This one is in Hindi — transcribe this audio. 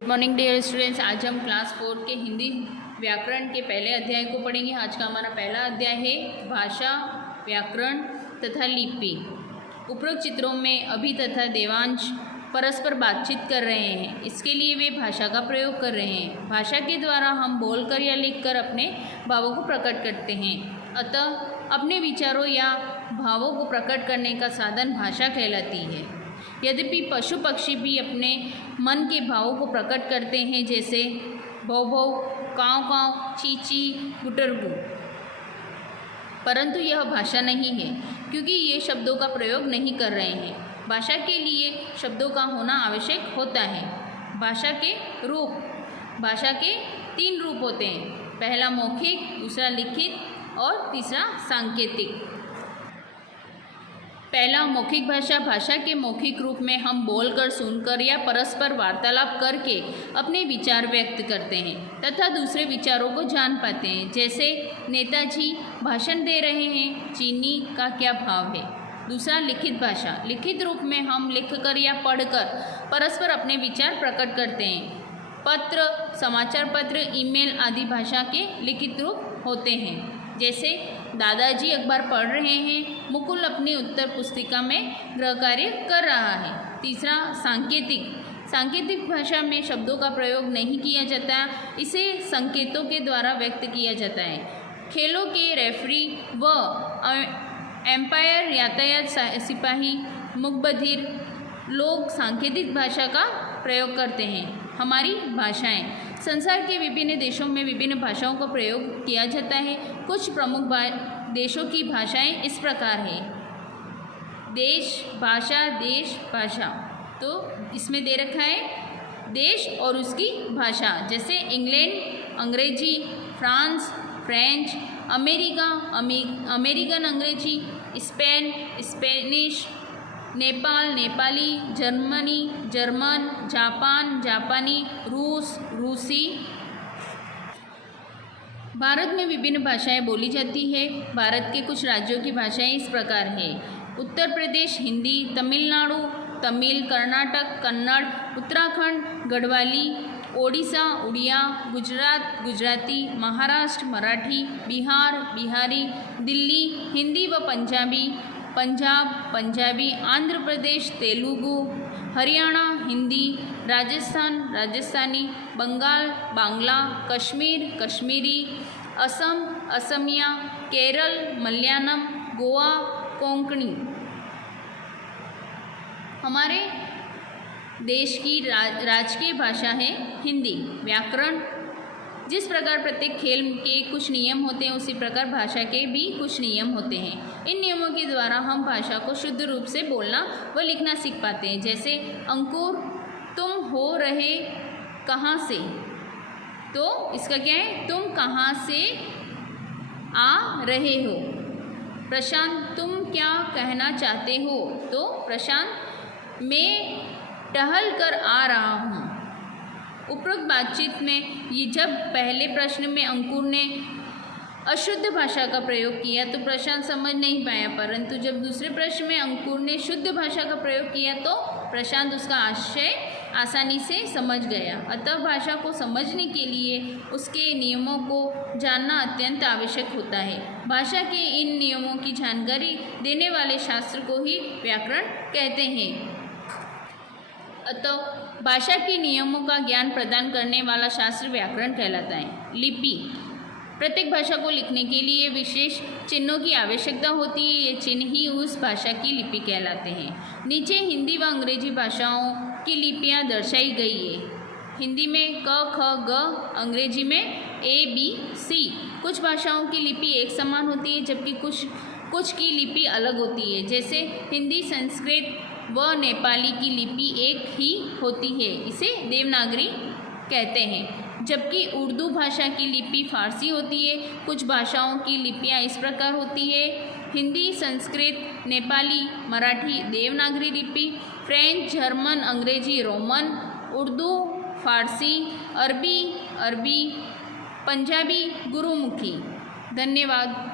Good morning dear students. आज हम क्लास 4 के हिंदी व्याकरण के पहले अध्याय को पढ़ेंगे। आज का हमारा पहला अध्याय है भाषा, व्याकरण तथा लिपि। उपरोक्त चित्रों में अभि तथा देवांश परस्पर बातचीत कर रहे हैं, इसके लिए वे भाषा का प्रयोग कर रहे हैं। भाषा के द्वारा हम बोलकर या लिखकर अपने भावों को प्रकट करते हैं, अतः अपने विचारों या भावों को प्रकट करने का साधन भाषा कहलाती है। यद्यपि पशु पक्षी भी अपने मन के भावों को प्रकट करते हैं, जैसे भौ भौ, काँव काँव, ची ची, गुटरगु, परंतु यह भाषा नहीं है, क्योंकि ये शब्दों का प्रयोग नहीं कर रहे हैं। भाषा के लिए शब्दों का होना आवश्यक होता है। भाषा के रूप, भाषा के 3 रूप होते हैं। पहला मौखिक, दूसरा लिखित और तीसरा सांकेतिक। पहला मौखिक भाषा। भाषा के मौखिक रूप में हम बोलकर, सुनकर या परस्पर वार्तालाप करके अपने विचार व्यक्त करते हैं तथा दूसरे विचारों को जान पाते हैं। जैसे नेताजी भाषण दे रहे हैं, चीनी का क्या भाव है। दूसरा लिखित भाषा। लिखित रूप में हम लिखकर या पढ़कर परस्पर अपने विचार प्रकट करते हैं। पत्र, समाचार पत्र, ईमेल आदि भाषा के लिखित रूप होते हैं। जैसे दादाजी अखबार पढ़ रहे हैं, मुकुल अपनी उत्तर पुस्तिका में गृह कार्य कर रहा है। तीसरा सांकेतिक। सांकेतिक भाषा में शब्दों का प्रयोग नहीं किया जाता, इसे संकेतों के द्वारा व्यक्त किया जाता है। खेलों के रेफरी व एम्पायर, यातायात सिपाही, मुखबधिर लोग सांकेतिक भाषा का प्रयोग करते हैं। हमारी भाषाएं। संसार के विभिन्न देशों में विभिन्न भाषाओं का प्रयोग किया जाता है। कुछ प्रमुख देशों की भाषाएं इस प्रकार है। देश भाषा, देश भाषा, तो इसमें दे रखा है देश और उसकी भाषा। जैसे इंग्लैंड अंग्रेजी, फ्रांस फ्रेंच, अमेरिका अमेरिकन अंग्रेजी, Spain Spanish, Nepal Nepali, Germany German, Japan जापानी, रूस रूसी। भारत में विभिन्न भाषाएं बोली जाती है। भारत के कुछ राज्यों की भाषाएं इस प्रकार हैं। उत्तर प्रदेश हिंदी, तमिलनाडु तमिल, कर्नाटक कन्नड़, उत्तराखंड गढ़वाली, ओडिशा उड़िया, गुजरात गुजराती, महाराष्ट्र मराठी, बिहार बिहारी, दिल्ली हिंदी व पंजाबी, पंजाब पंजाबी, आंध्र प्रदेश तेलुगु, हरियाणा हिंदी, राजस्थान राजस्थानी, बंगाल बांग्ला, कश्मीर कश्मीरी, असम असमिया, केरल मलयालम, गोवा कोंकणी। हमारे देश की राजकीय भाषा है हिंदी। व्याकरण। जिस प्रकार प्रत्येक खेल के कुछ नियम होते हैं, उसी प्रकार भाषा के भी कुछ नियम होते हैं। इन नियमों के द्वारा हम भाषा को शुद्ध रूप से बोलना व लिखना सीख पाते हैं। जैसे अंकुर, तुम हो रहे कहाँ से, तो इसका क्या है, तुम कहाँ से आ रहे हो। प्रशांत, तुम क्या कहना चाहते हो, तो प्रशांत मैं टहल कर आ रहा हूँ। उपरोक्त बातचीत में ये जब पहले प्रश्न में अंकुर ने अशुद्ध भाषा का प्रयोग किया तो प्रशांत समझ नहीं पाया, परंतु जब दूसरे प्रश्न में अंकुर ने शुद्ध भाषा का प्रयोग किया तो प्रशांत उसका आशय आसानी से समझ गया। अतः भाषा को समझने के लिए उसके नियमों को जानना अत्यंत आवश्यक होता है। भाषा के इन नियमों की जानकारी देने वाले शास्त्र को ही व्याकरण कहते हैं। अतः भाषा के नियमों का ज्ञान प्रदान करने वाला शास्त्र व्याकरण कहलाता है। लिपि। प्रत्येक भाषा को लिखने के लिए विशेष चिन्हों की आवश्यकता होती है। ये चिन्ह ही उस भाषा की लिपि कहलाते हैं। नीचे हिंदी व अंग्रेजी भाषाओं की लिपियां दर्शाई गई है। हिंदी में क ख ग, अंग्रेजी में ए बी सी। कुछ भाषाओं की लिपि एक समान होती है, जबकि कुछ की लिपि अलग होती है। जैसे हिंदी संस्कृत व नेपाली की लिपि एक ही होती है, इसे देवनागरी कहते हैं। जबकि उर्दू भाषा की लिपि फारसी होती है। कुछ भाषाओं की लिपियाँ इस प्रकार होती है। हिंदी संस्कृत नेपाली मराठी देवनागरी लिपि, फ्रेंच जर्मन अंग्रेजी रोमन, उर्दू फारसी, अरबी पंजाबी गुरुमुखी। धन्यवाद।